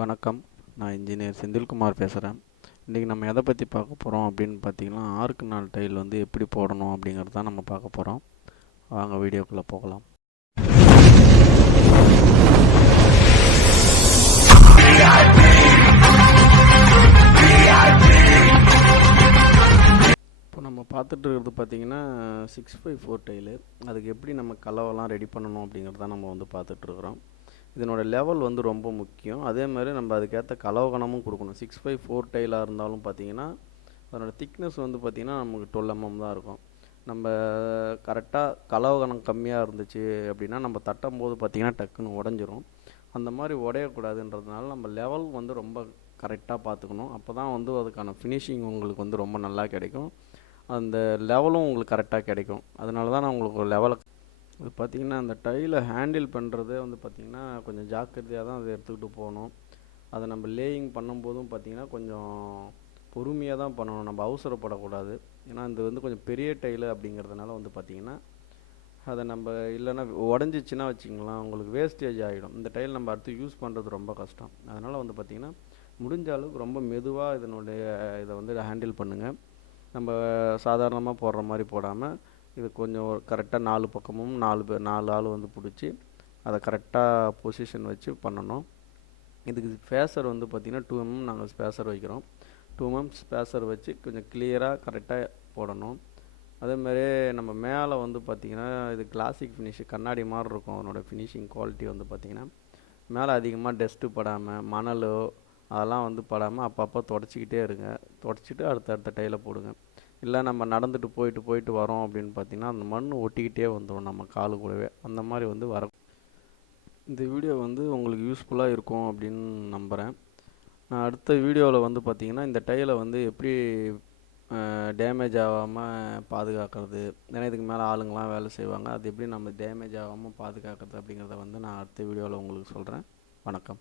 வணக்கம். நான் இன்ஜினியர் செந்தில்குமார் பேசுகிறேன். இன்றைக்கி நம்ம எதை பற்றி பார்க்க போகிறோம் அப்படின்னு பார்த்தீங்கன்னா, ஆர்க் நாள் டைல் வந்து எப்படி போடணும் அப்படிங்கிறது தான் நம்ம பார்க்க போகிறோம். வாங்க வீடியோக்குள்ளே போகலாம். இப்போ நம்ம பார்த்துட்டு இருக்கிறது பார்த்திங்கன்னா 6x4 டைலு. அதுக்கு எப்படி நம்ம கலவெல்லாம் ரெடி பண்ணணும் அப்படிங்கிறது தான் நம்ம வந்து பார்த்துட்ருக்குறோம். இதனோட லெவல் வந்து ரொம்ப முக்கியம். அதே மாதிரி நம்ம அதுக்கேற்ற கலவகணமும் கொடுக்கணும். 6x4 டைலாக இருந்தாலும் பார்த்தீங்கன்னா அதனோட திக்னஸ் வந்து பார்த்திங்கன்னா நமக்கு 12 mm தான் இருக்கும். நம்ம கரெக்டாக கலவகணம் கம்மியாக இருந்துச்சு அப்படின்னா நம்ம தட்டும் போது பார்த்திங்கன்னா டக்குன்னு உடஞ்சிரும். அந்த மாதிரி உடையக்கூடாதுன்றதுனால நம்ம லெவல் வந்து ரொம்ப கரெக்டாக பார்த்துக்கணும். அப்போ தான் வந்து அதுக்கான ஃபினிஷிங் உங்களுக்கு வந்து ரொம்ப நல்லா கிடைக்கும். அந்த லெவலும் உங்களுக்கு கரெக்டாக கிடைக்கும். அதனால தான் நான் உங்களுக்கு ஒரு லெவலை இது பார்த்திங்கன்னா அந்த டைலை ஹேண்டில் பண்ணுறதே வந்து பார்த்திங்கன்னா கொஞ்சம் ஜாக்கிரதையாக தான் அதை எடுத்துக்கிட்டு போகணும். அதை நம்ம லேயிங் பண்ணும்போதும் பார்த்திங்கன்னா கொஞ்சம் பொறுமையாக தான் பண்ணணும். நம்ம அவசரப்படக்கூடாது. ஏன்னா இது வந்து கொஞ்சம் பெரிய டைலு அப்படிங்கிறதுனால வந்து பார்த்திங்கன்னா அதை நம்ம இல்லைன்னா உடஞ்சிச்சின்னா வச்சுங்களேன் உங்களுக்கு வேஸ்டேஜ் ஆகிடும். இந்த டைல் நம்ம அடுத்து யூஸ் பண்ணுறது ரொம்ப கஷ்டம். அதனால் வந்து பார்த்திங்கன்னா முடிஞ்ச அளவுக்கு ரொம்ப மெதுவாக இதை வந்து ஹேண்டில் பண்ணுங்கள். நம்ம சாதாரணமாக போடுற மாதிரி போடாமல் இது கொஞ்சம் கரெக்டாக 4 பக்கமும் 4 ஆள் வந்து பிடிச்சி அதை கரெக்டாக பொசிஷன் வச்சு பண்ணணும். இதுக்கு ஸ்பேசர் வந்து பார்த்திங்கன்னா 2 mm நாங்கள் ஸ்பேசர் வைக்கிறோம். 2 mm ஸ்பேசர் வச்சு கொஞ்சம் கிளியராக கரெக்டாக போடணும். அதேமாதிரி நம்ம மேலே வந்து பார்த்திங்கன்னா இது கிளாசிக் ஃபினிஷ் கண்ணாடி மாதிரி இருக்கும். அதனோட ஃபினிஷிங் குவாலிட்டி வந்து பார்த்திங்கன்னா மேலே அதிகமாக டஸ்ட்டு படாமல் மணலோ அதெல்லாம் வந்து படாமல் அப்பப்போ தொடச்சிக்கிட்டே இருங்க. தொடச்சிட்டு அடுத்த டைலை போடுங்க. இல்லை நம்ம நடந்துட்டு போயிட்டு வரோம் அப்படின்னு பார்த்திங்கன்னா அந்த மண் ஒட்டிக்கிட்டே வந்துடும் நம்ம காலு கூடவே. அந்த மாதிரி வந்து இந்த வீடியோ வந்து உங்களுக்கு யூஸ்ஃபுல்லாக இருக்கும் அப்படின்னு நம்புகிறேன். நான் அடுத்த வீடியோவில் வந்து பார்த்திங்கன்னா இந்த டைலை வந்து எப்படி டேமேஜ் ஆகாமல் பாதுகாக்கிறது, ஏன்னா இதுக்கு மேலே ஆளுங்களாம் வேலை செய்வாங்க, அது எப்படி நம்ம டேமேஜ் ஆகாமல் பாதுகாக்கிறது அப்படிங்கிறத வந்து நான் அடுத்த வீடியோவில் உங்களுக்கு சொல்கிறேன். வணக்கம்.